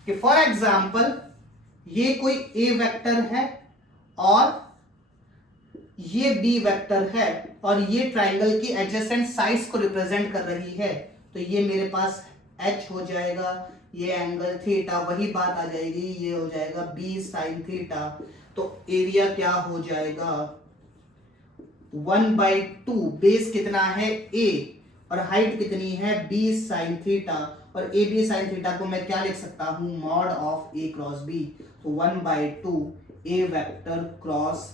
कि फॉर एग्जांपल ये कोई ए वेक्टर है और ये बी वेक्टर है और ये ट्रायंगल की एडजेसेंट साइड्स को रिप्रेजेंट कर रही है, तो ये मेरे पास एच हो जाएगा, ये एंगल थीटा, वही बात आ जाएगी, ये हो जाएगा बी साइन थीटा। तो एरिया क्या हो जाएगा 1/2, बेस कितना है ए और हाइट कितनी है बी साइन थीटा, और ए बी साइन थीटा को मैं क्या लिख सकता हूं, mod of A cross B. तो 1/2 A vector cross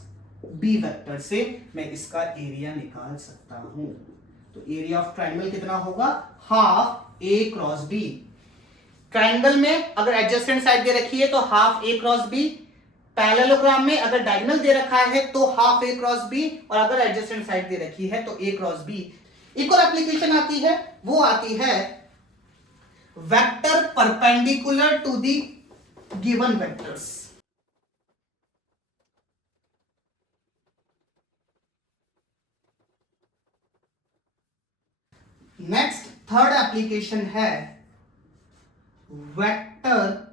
B vector से मैं इसका एरिया निकाल सकता हूं। तो एरिया ऑफ ट्रायंगल कितना होगा, हाफ ए क्रॉस बी। ट्रायंगल में अगर एडजेसेंट साइड दे रखी है तो हाफ ए क्रॉस बी, पैरेललोग्राम में अगर डायगोनल दे रखा है तो हाफ ए क्रॉस बी, और अगर एडजेसेंट साइड दे रखी है तो ए क्रॉस बी। एक और एप्लीकेशन आती है, वो आती है vector perpendicular to the given vectors. Next third application है vector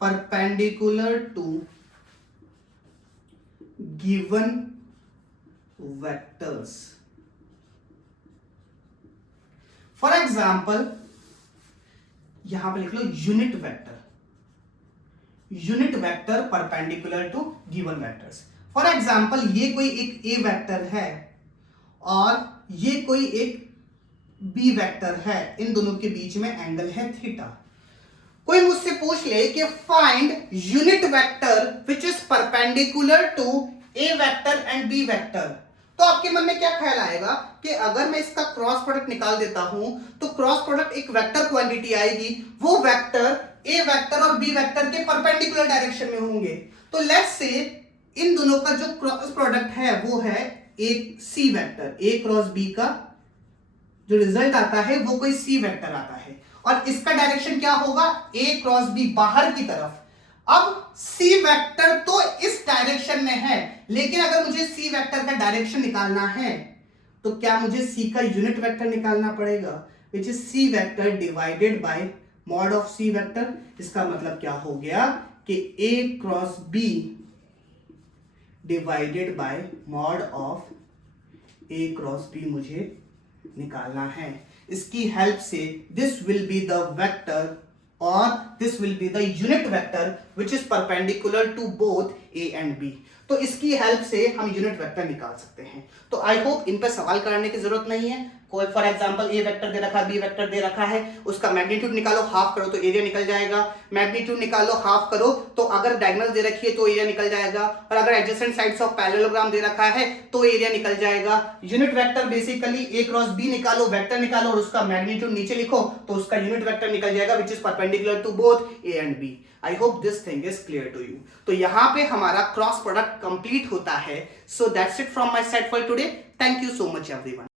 perpendicular to given vectors. For example यहां पे लिख लो unit vector, unit vector perpendicular to given vectors. For example ये कोई एक ए वेक्टर है और ये कोई एक बी वेक्टर है, इन दोनों के बीच में एंगल है थीटा। कोई मुझसे पूछ ले कि find unit vector which is perpendicular to A vector and B vector, तो आपके मन में क्या ख्याल आएगा कि अगर मैं इसका क्रॉस प्रोडक्ट निकाल देता हूं तो क्रॉस प्रोडक्ट एक वेक्टर क्वांटिटी आएगी, वो वेक्टर ए वेक्टर और बी वेक्टर के परपेंडिकुलर डायरेक्शन में होंगे। तो लेट्स से इन दोनों का जो क्रॉस प्रोडक्ट है वो है एक सी वेक्टर, ए क्रॉस बी का जो रिजल्ट आता है वो कोई सी वेक्टर आता है, और इसका डायरेक्शन क्या होगा, ए क्रॉस बी बाहर की तरफ। अब सी वेक्टर तो इस डायरेक्शन में है, लेकिन अगर मुझे सी वेक्टर का डायरेक्शन निकालना है तो क्या मुझे सी का यूनिट वेक्टर निकालना पड़ेगा, which is C vector divided by mod of C vector. इसका मतलब क्या हो गया कि A cross B divided by mod of A cross B मुझे निकालना है। इसकी हेल्प से this will be the vector और this will be the unit vector which is perpendicular to both A and B. तो इसकी हेल्प से हम यूनिट वेक्टर निकाल सकते हैं। तो आई होप इन पर सवाल करने की जरूरत नहीं है। कोई फॉर एग्जांपल ए वेक्टर दे रखा है, बी वेक्टर दे रखा है, उसका मैग्नीट्यूड निकालो, हाफ करो तो एरिया निकल जाएगा। मैग्नीट्यूड निकालो, हाफ करो तो अगर डायगोनल दे रखी है तो एरिया निकल जाएगा, और अगर एडजेसेंट साइड्स ऑफ पैरेललोग्राम दे रखा है तो एरिया निकल जाएगा। यूनिट वेक्टर बेसिकली ए क्रॉस बी निकालो, वेक्टर निकालो और उसका मैग्नीट्यूड नीचे लिखो तो उसका यूनिट वेक्टर निकल जाएगा which is perpendicular to both A and B. I hope this thing is clear to you. तो यहां पे हमारा क्रॉस प्रोडक्ट कंप्लीट होता है। So that's it from my side for today. Thank you so much everyone.